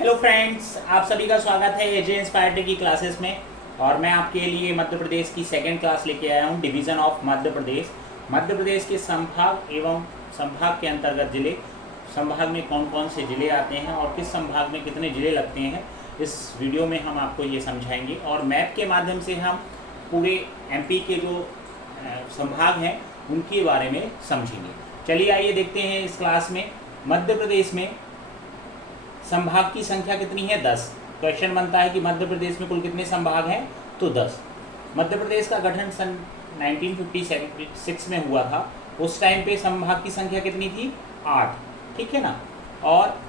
Hello friends, आप सभी का स्वागत है एजे इंस्पायर्ड की क्लासेस में। और मैं आपके लिए मध्य प्रदेश की सेकंड क्लास लेके आया हूँ, डिवीज़न ऑफ मध्य प्रदेश। मध्य प्रदेश के संभाग एवं संभाग के अंतर्गत जिले, संभाग में कौन कौन से ज़िले आते हैं और किस संभाग में कितने ज़िले लगते हैं, इस वीडियो में हम आपको ये समझाएंगे। और मैप के माध्यम से हम पूरे एमपी के जो संभाग हैं उनके बारे में समझेंगे। चलिए आइए देखते हैं इस क्लास में। मध्य प्रदेश में संभाग की संख्या कितनी है? 10। क्वेश्चन बनता है कि मध्य प्रदेश में कुल कितने संभाग हैं? तो 10। मध्य प्रदेश का गठन सन 1956 में हुआ था। उस टाइम पे संभाग की संख्या कितनी थी? 8। ठीक है ना। और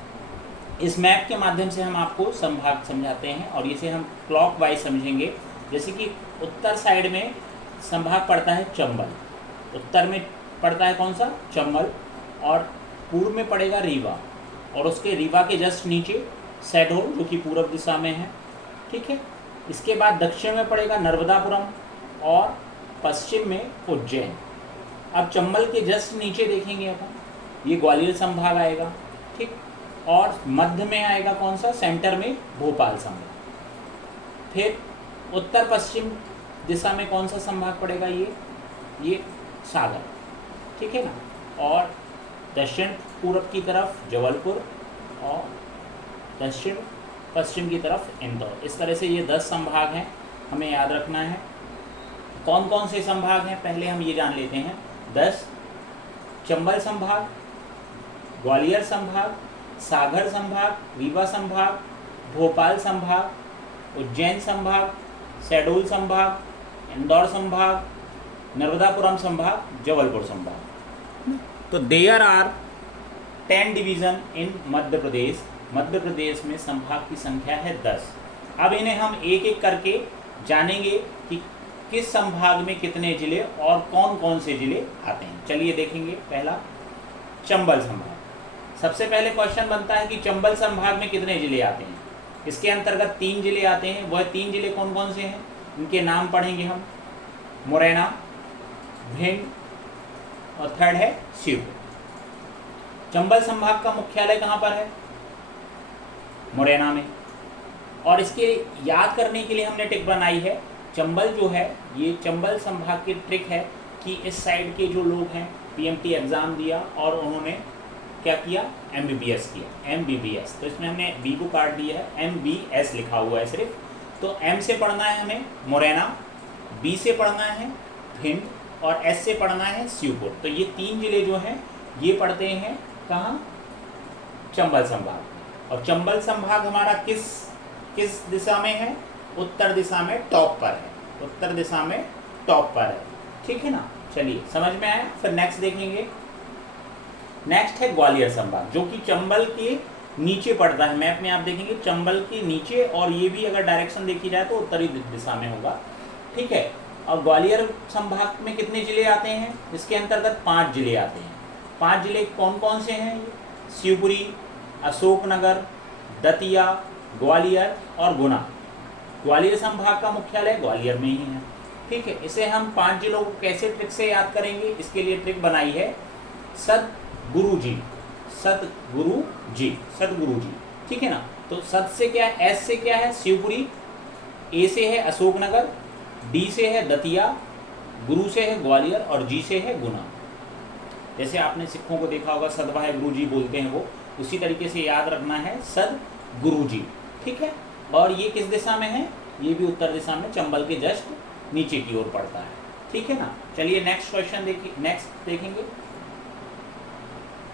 इस मैप के माध्यम से हम आपको संभाग समझाते हैं और इसे हम क्लॉक वाइज समझेंगे। जैसे कि उत्तर साइड में संभाग पड़ता है चंबल, उत्तर में पड़ता है कौन सा? चंबल। और पूर्व में पड़ेगा रीवा, और उसके रीवा के जस्ट नीचे शहडोल जो कि पूर्व दिशा में है। ठीक है। इसके बाद दक्षिण में पड़ेगा नर्मदापुरम और पश्चिम में उज्जैन। अब चंबल के जस्ट नीचे देखेंगे अपन, ये ग्वालियर संभाग आएगा। ठीक। और मध्य में आएगा कौन सा? सेंटर में भोपाल संभाग। फिर उत्तर पश्चिम दिशा में कौन सा संभाग पड़ेगा? ये सागर। ठीक है ना। और दक्षिण पूर्व की तरफ जबलपुर और दक्षिण पश्चिम की तरफ इंदौर। इस तरह से ये 10 संभाग हैं, हमें याद रखना है। कौन कौन से संभाग हैं पहले हम ये जान लेते हैं। 10 चंबल संभाग, ग्वालियर संभाग, सागर संभाग, रीवा संभाग, भोपाल संभाग, उज्जैन संभाग, शहडोल संभाग, इंदौर संभाग, नर्मदापुरम संभाग, जबलपुर संभाग। तो देयर आर 10 डिवीज़न इन मध्य प्रदेश। मध्य प्रदेश में संभाग की संख्या है 10। अब इन्हें हम एक एक करके जानेंगे कि किस संभाग में कितने जिले और कौन कौन से जिले आते हैं। चलिए देखेंगे। पहला चंबल संभाग। सबसे पहले क्वेश्चन बनता है कि चंबल संभाग में कितने जिले आते हैं। इसके अंतर्गत 3 जिले आते हैं। वह 3 जिले कौन कौन से हैं, उनके नाम पढ़ेंगे हम। मुरैना, भिंड और थर्ड है शिवपुरी। चंबल संभाग का मुख्यालय कहाँ पर है? मुरैना में। और इसके याद करने के लिए हमने ट्रिक बनाई है। चंबल जो है, ये चंबल संभाग की ट्रिक है कि इस साइड के जो लोग हैं पीएमटी एग्ज़ाम दिया और उन्होंने क्या किया? एमबीबीएस किया। एमबीबीएस, तो इसमें हमने बी को काट दिया है, एमबीएस लिखा हुआ है सिर्फ। तो एम से पढ़ना है हमें मुरैना, बी से पढ़ना है भिंड और एस से पढ़ना है शिवपुर। तो ये 3 जिले जो हैं ये पढ़ते हैं कहाँ? चंबल संभाग। और चंबल संभाग हमारा किस दिशा में है? उत्तर दिशा में टॉप पर है। उत्तर दिशा में टॉप पर है। ठीक है ना। चलिए समझ में आया। फिर नेक्स्ट देखेंगे। नेक्स्ट है ग्वालियर संभाग, जो कि चंबल के नीचे पड़ता है। मैप में आप देखेंगे चंबल के नीचे, और ये भी अगर डायरेक्शन देखी जाए तो उत्तरी दिशा में होगा। ठीक है। और ग्वालियर संभाग में कितने जिले आते हैं? इसके अंतर्गत 5 जिले आते हैं। 5 जिले कौन कौन से हैं? शिवपुरी, अशोकनगर, दतिया, ग्वालियर और गुना। ग्वालियर संभाग का मुख्यालय ग्वालियर में ही है। ठीक है। इसे हम 5 जिलों को कैसे ट्रिक से याद करेंगे? इसके लिए ट्रिक बनाई है सतगुरुजी। सतगुरुजी। ठीक है ना। तो सत से क्या है? एस से क्या है? शिवपुरी, ए से है अशोकनगर, डी से है दतिया, गुरु से है ग्वालियर और जी से है गुना। जैसे आपने सिखों को देखा होगा सदवाहे गुरु जी बोलते हैं वो, उसी तरीके से याद रखना है सद गुरु जी। ठीक है। और ये किस दिशा में है? ये भी उत्तर दिशा में, चंबल के जस्ट नीचे की ओर पड़ता है। ठीक है ना। चलिए नेक्स्ट क्वेश्चन देखिए। नेक्स्ट देखेंगे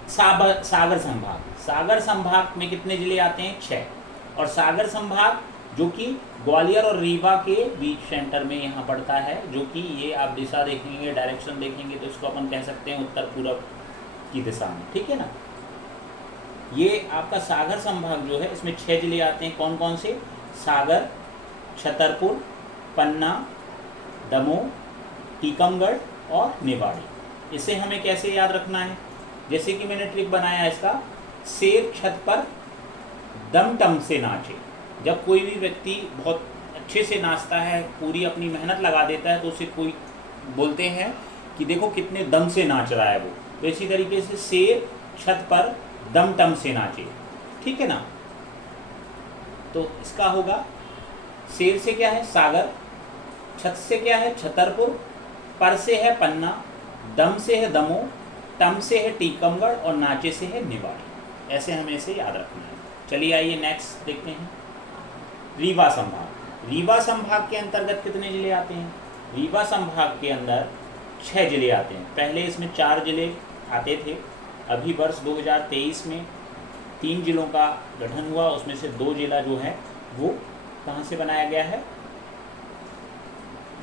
सागर संभाग। सागर संभाग में कितने जिले आते हैं? 6। और सागर संभाग जो कि ग्वालियर और रीवा के बीच सेंटर में यहाँ पड़ता है, जो कि ये आप दिशा देखेंगे, डायरेक्शन देखेंगे तो इसको अपन कह सकते हैं उत्तर पूर्व की दिशा में। ठीक है ना। ये आपका सागर संभाग जो है, इसमें 6 जिले आते हैं। कौन कौन से? सागर, छतरपुर, पन्ना, दमोह, टीकमगढ़ और निवाड़ी। इसे हमें कैसे याद रखना है? जैसे कि मैंने ट्रिक बनाया इसका, शेर छत पर दम टम से नाचे। जब कोई भी व्यक्ति बहुत अच्छे से नाचता है, पूरी अपनी मेहनत लगा देता है, तो उसे कोई बोलते हैं कि देखो कितने दम से नाच रहा है वो। तो इसी तरीके से शेर छत पर दम टम से नाचे। ठीक है ना। तो इसका होगा शेर से क्या है सागर, छत से क्या है छतरपुर, पर से है पन्ना, दम से है दमोह, टम से है टीकमगढ़ और नाचे से है निवाड़ी। ऐसे हमें इसे याद रखना है। चलिए आइए नेक्स्ट देखते हैं। रीवा संभाग। रीवा संभाग के अंतर्गत कितने जिले आते हैं? रीवा संभाग के अंदर 6 जिले आते हैं। पहले इसमें 4 जिले आते थे। अभी वर्ष 2023 में 3 जिलों का गठन हुआ, उसमें से 2 जिला जो है वो कहाँ से बनाया गया है?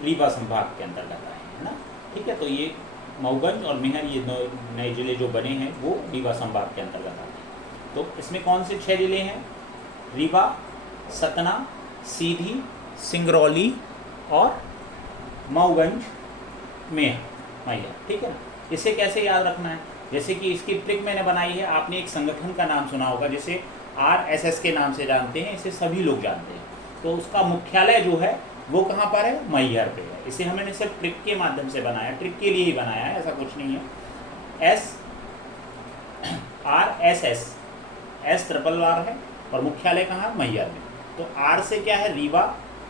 रीवा संभाग के अंतर्गत आए हैं ना। ठीक है, तो ये मऊगंज और मेहर ये नए जिले जो बने हैं वो रीवा संभाग के अंतर्गत आते हैं। तो इसमें कौन से 6 जिले हैं? रीवा, सतना, सीधी, सिंगरौली और मऊगंज, मैया। ठीक है ना। इसे कैसे याद रखना है? जैसे कि इसकी ट्रिक मैंने बनाई है। आपने एक संगठन का नाम सुना होगा जिसे RSS के नाम से जानते हैं, इसे सभी लोग जानते हैं। तो उसका मुख्यालय जो है वो कहाँ पर है? मैहर पे है। इसे हमने सिर्फ ट्रिक के माध्यम से बनाया, ट्रिक के लिए ही बनाया है, ऐसा कुछ नहीं है। RSS S ट्रिपल R है और मुख्यालय कहाँ? मैहर में। तो R से क्या है? रीवा,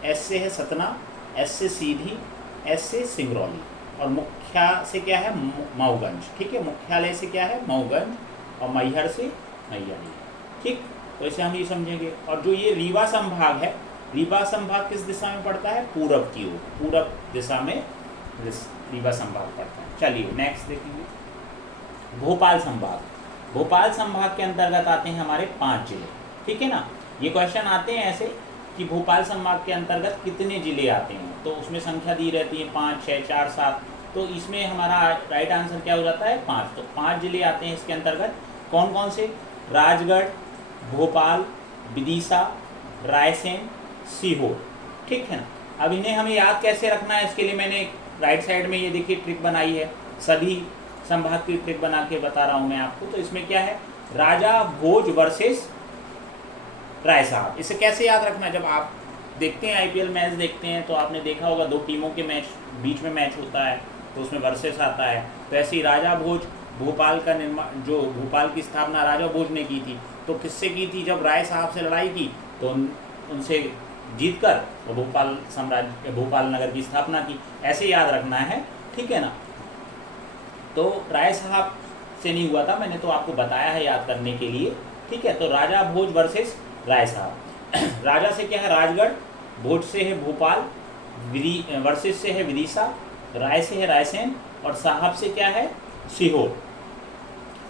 S से है सतना, S से सीधी, S से सिंगरौली और मुख्या से क्या है? मऊगंज। ठीक है, मुख्यालय से क्या है? मऊगंज और मैहर से मैहर। ठीक, तो इसे हम ये समझेंगे। और जो ये रीवा संभाग है, रीवा संभाग किस दिशा में पड़ता है? पूरब की ओर, पूरब दिशा में रीवा संभाग पड़ता है। चलिए नेक्स्ट देखेंगे। भोपाल संभाग। भोपाल संभाग के अंतर्गत आते हैं हमारे 5 जिले। ठीक है ना। ये क्वेश्चन आते हैं ऐसे कि भोपाल संभाग के अंतर्गत कितने जिले आते हैं, तो उसमें संख्या दी रहती है 5, 6, 4, 7। तो इसमें हमारा राइट आंसर क्या हो जाता है? 5। तो 5 जिले आते हैं इसके अंतर्गत। कौन कौन से? राजगढ़, भोपाल, विदिशा, रायसेन, सीहोर। ठीक है ना। अब इन्हें हमें याद कैसे रखना है, इसके लिए मैंने राइट साइड में ये देखिए ट्रिक बनाई है। सभी संभाग की ट्रिक बना के बता रहा हूँ मैं आपको। तो इसमें क्या है? राजा भोज वर्सेस राय साहब। इसे कैसे याद रखना है? जब आप देखते हैं IPL मैच देखते हैं तो आपने देखा होगा 2 टीमों के मैच बीच में मैच होता है तो उसमें वर्सेस आता है। तो ऐसे ही राजा भोज, भोपाल का निर्माण, जो भोपाल की स्थापना राजा भोज ने की थी, तो किससे की थी? जब राय साहब से लड़ाई की तो उनसे जीतकर वो भोपाल नगर की स्थापना की। ऐसे याद रखना है। ठीक है ना। तो राय साहब से नहीं हुआ था, मैंने तो आपको बताया है याद करने के लिए। ठीक है, तो राजा भोज वर्सेस राय साहब। राजा से क्या है? राजगढ़, भोज से है भोपाल, वर्सेस से है विदिशा, राय से है रायसेन और साहब से क्या है? सीहोर।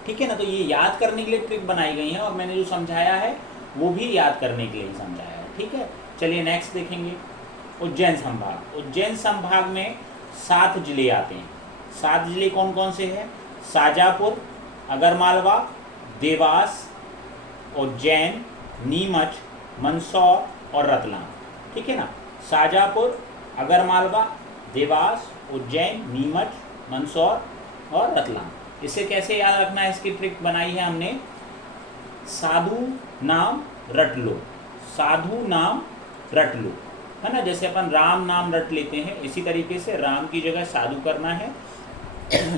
ठीक है ना। तो ये याद करने के लिए ट्रिक बनाई गई है और मैंने जो समझाया है वो भी याद करने के लिए ही समझाया है। ठीक है, चलिए नेक्स्ट देखेंगे। उज्जैन संभाग। उज्जैन संभाग में 7 जिले आते हैं। 7 जिले कौन कौन से हैं? शाजापुर, अगरमालवा, देवास, उज्जैन, नीमच, मंदसौर और रतलाम। ठीक है ना। शाजापुर, अगरमालवा, देवास, उज्जैन, नीमच, मंदसौर और रतलाम। इसे कैसे याद रखना है? इसकी ट्रिक बनाई है हमने। साधु नाम रट लो, साधु नाम रट लो, है ना। जैसे अपन राम नाम रट लेते हैं, इसी तरीके से राम की जगह साधु करना है।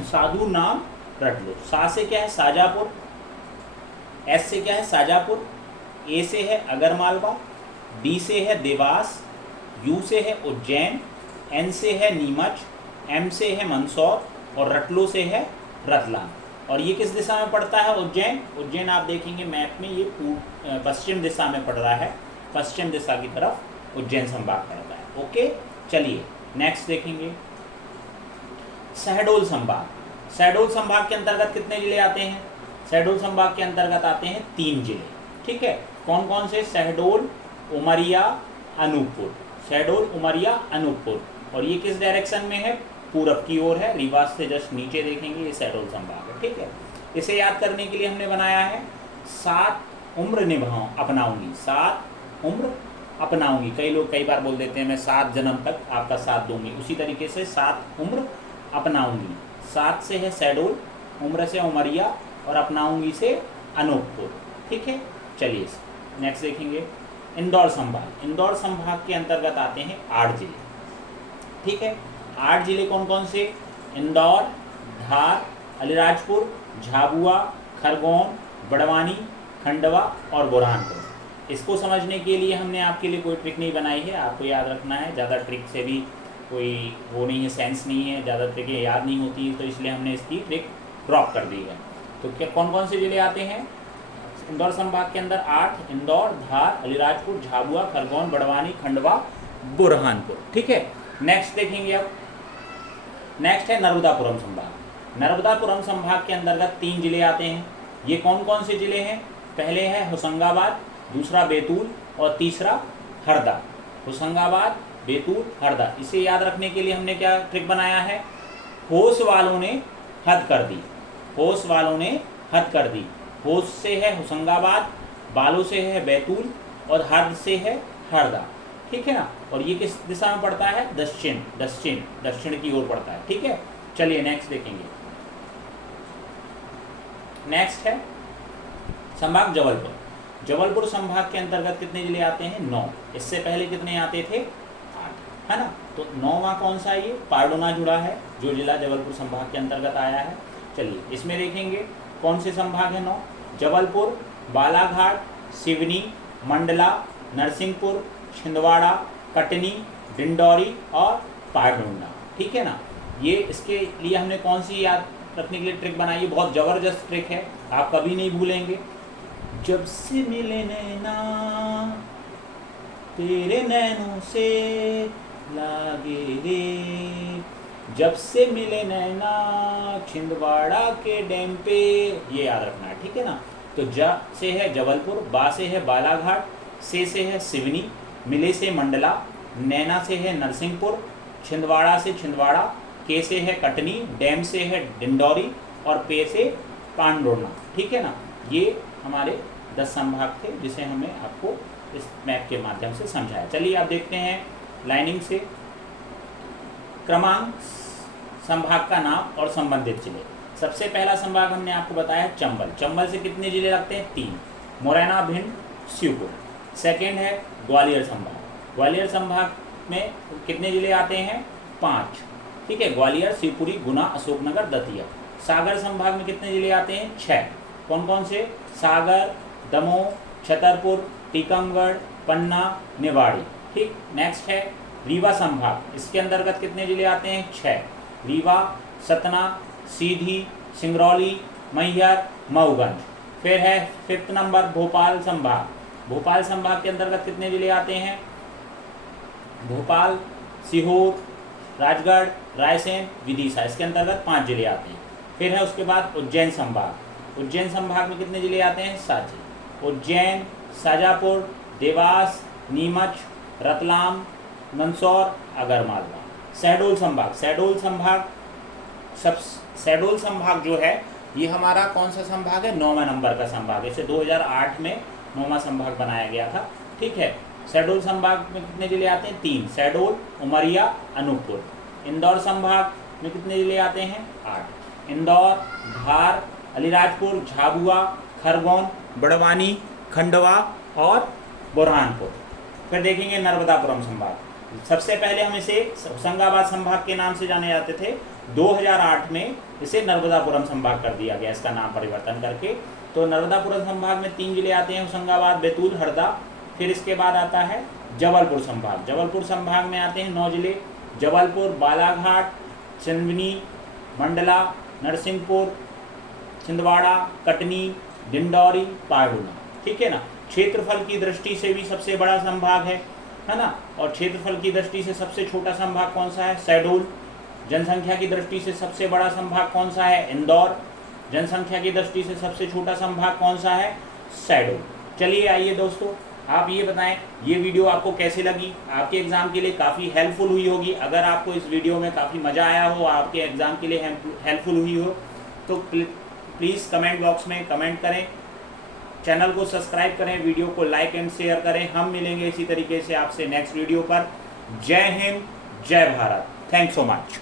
साधु नाम रट लो। सा से क्या है? शाजापुर, एस से क्या है? शाजापुर, ए से है अगरमालवा, डी से है देवास, यू से है उज्जैन, एन से है नीमच, एम से है मंदसौर और रटलो से है रतलाम। और ये किस दिशा में पड़ता है? उज्जैन। उज्जैन आप देखेंगे मैप में ये पश्चिम दिशा में पड़ रहा है, पश्चिम दिशा की तरफ उज्जैन संभाग पड़ता है। ओके, चलिए नेक्स्ट देखेंगे। शहडोल संभाग। शहडोल संभाग के अंतर्गत कितने जिले आते हैं? शहडोल संभाग के अंतर्गत आते हैं 3 जिले। ठीक है, कौन कौन से? शहडोल, उमरिया, अनूपपुर। शहडोल, उमरिया, अनूपपुर। और ये किस डायरेक्शन में है? पूरब की ओर है। रीवा से जस्ट नीचे देखेंगे ये शहडोल संभाग है। ठीक है, इसे याद करने के लिए हमने बनाया है 7 उम्र अपनाऊंगी, 7 उम्र अपनाऊंगी। कई लोग कई बार बोल देते हैं मैं 7 जन्म तक आपका साथ दूंगी। उसी तरीके से 7 उम्र अपनाऊंगी। 7 से है शहडोल, उम्र से उमरिया और अपनाऊंगी से अनूपपुर। ठीक है, चलिए नेक्स्ट देखेंगे। इंदौर संभाग। इंदौर संभाग के अंतर्गत आते हैं 8 जिले। ठीक है, 8 जिले कौन कौन से? इंदौर, धार, अलीराजपुर, झाबुआ, खरगोन, बड़वानी, खंडवा और बुरहानपुर। इसको समझने के लिए हमने आपके लिए कोई ट्रिक नहीं बनाई है, आपको याद रखना है। ज़्यादा ट्रिक से भी कोई वो नहीं है, सेंस नहीं है, ज़्यादा ट्रिकें याद नहीं होती, तो इसलिए हमने इसकी ट्रिक ड्रॉप कर दी है। तो क्या कौन कौन से जिले आते हैं इंदौर संभाग के अंदर? 8, इंदौर, धार, अलीराजपुर, झाबुआ, खरगोन, बड़वानी, खंडवा, बुरहानपुर। ठीक है, नेक्स्ट देखेंगे अब। नेक्स्ट है नर्मदापुरम संभाग। नर्मदापुरम संभाग के अंतर्गत 3 जिले आते हैं। ये कौन कौन से जिले हैं? पहले है होशंगाबाद, दूसरा बैतूल और तीसरा हरदा। होशंगाबाद, बैतूल, हरदा। इसे याद रखने के लिए हमने क्या ट्रिक बनाया है? होश वालों ने हद कर दी, होश वालों ने हद कर दी। होश से है होशंगाबाद, बालों से है बैतूल और हद से है हरदा। ठीक है ना? और ये किस दिशा में पड़ता है? दक्षिण, दक्षिण, दक्षिण की ओर पड़ता है। ठीक है, चलिए नेक्स्ट देखेंगे। नेक्स्ट है संभाग जबलपुर। जबलपुर संभाग के अंतर्गत कितने जिले आते हैं? 9। इससे पहले कितने आते थे? 8, है ना? तो 9वां कौन सा? ये पारडोना जुड़ा है, जो जिला जबलपुर संभाग के अंतर्गत आया है। चलिए इसमें देखेंगे कौन से संभाग है 9? जबलपुर, बालाघाट, सिवनी, मंडला, नरसिंहपुर, छिंदवाड़ा, कटनी, डिंडौरी और पारडोना। ठीक है ना? ये इसके लिए हमने कौन सी याद रखने के लिए ट्रिक बनाई है? बहुत ज़बरदस्त ट्रिक है, आप कभी नहीं भूलेंगे। जब से मिले नैना तेरे नैनों से लागे रे, जब से मिले नैना छिंदवाड़ा के डैम पे, ये याद रखना है। ठीक है ना? तो ज से है जबलपुर, बा से है बालाघाट, से है सिवनी, मिले से मंडला, नैना से है नरसिंहपुर, छिंदवाड़ा से छिंदवाड़ा, के से है कटनी, डैम से है डिंडौरी और पे से पांडोना। ठीक है ना? ये हमारे 10 संभाग थे जिसे हमने आपको इस मैप के माध्यम से समझाया। चलिए आप देखते हैं लाइनिंग से क्रमांक संभाग का नाम और संबंधित जिले। सबसे पहला संभाग हमने आपको बताया चंबल। चंबल से कितने जिले लगते हैं? 3, मुरैना, भिंड, श्योपुर। सेकेंड है ग्वालियर संभाग। ग्वालियर संभाग में कितने जिले आते हैं? 5। ठीक है, ग्वालियर, शिवपुरी, गुना, अशोकनगर, दतिया। सागर संभाग में कितने जिले आते हैं? 6। कौन कौन से? सागर, दमोह, छतरपुर, टीकमगढ़, पन्ना, निवाड़ी। ठीक, नेक्स्ट है रीवा संभाग। इसके अंतर्गत कितने जिले आते हैं? 6। रीवा, सतना, सीधी, सिंगरौली, मैहर, मऊगंज। फिर है 5th नंबर भोपाल संभाग। भोपाल संभाग के अंतर्गत कितने जिले आते हैं? भोपाल, सीहोर, राजगढ़, रायसेन, विदिशा। इसके अंतर्गत 5 जिले आते हैं। फिर है उसके बाद उज्जैन संभाग। उज्जैन संभाग में कितने जिले आते हैं? 7 जिले। उज्जैन, शाजापुर, देवास, नीमच, रतलाम, मंदसौर, आगरमालवा। शहडोल संभाग। शहडोल संभाग जो है ये हमारा कौन सा संभाग है? 9वां नंबर का संभाग है। इसे 2008 में 9वां संभाग बनाया गया था। ठीक है, शहडोल संभाग में कितने जिले आते हैं? 3, शहडोल, उमरिया, अनूपपुर। इंदौर संभाग में कितने जिले आते हैं? 8, इंदौर, धार, अलीराजपुर, झाबुआ, खरगोन, बड़वानी, खंडवा और बुरहानपुर। फिर देखेंगे नर्मदापुरम संभाग। सबसे पहले हम इसे होशंगाबाद संभाग के नाम से जाने जाते थे। 2008 में इसे नर्मदापुरम संभाग कर दिया गया, इसका नाम परिवर्तन करके। तो नर्मदापुरम संभाग में 3 जिले आते हैं, होशंगाबाद, बैतूल, हरदा। फिर इसके बाद आता है जबलपुर संभाग। जबलपुर संभाग में आते हैं 9 जिले, जबलपुर, बालाघाट, सिवनी, मंडला, नरसिंहपुर, छिंदवाड़ा, कटनी, डिंडौरी, पारडोना। ठीक है ना? क्षेत्रफल की दृष्टि से भी सबसे बड़ा संभाग है ना? और क्षेत्रफल की दृष्टि से सबसे छोटा संभाग कौन सा है? शहडोल। जनसंख्या की दृष्टि से सबसे बड़ा संभाग कौन सा है? इंदौर। जनसंख्या की दृष्टि से सबसे छोटा संभाग कौन सा है? शहडोल। चलिए आइए दोस्तों, आप ये बताएं ये वीडियो आपको कैसे लगी? आपके एग्ज़ाम के लिए काफ़ी हेल्पफुल हुई होगी। अगर आपको इस वीडियो में काफ़ी मज़ा आया हो, आपके एग्ज़ाम के लिए हेल्पफुल हुई हो, तो प्लीज़ कमेंट बॉक्स में कमेंट करें, चैनल को सब्सक्राइब करें, वीडियो को लाइक एंड शेयर करें। हम मिलेंगे इसी तरीके से आपसे नेक्स्ट वीडियो पर। जय हिंद, जय भारत। Thanks so much.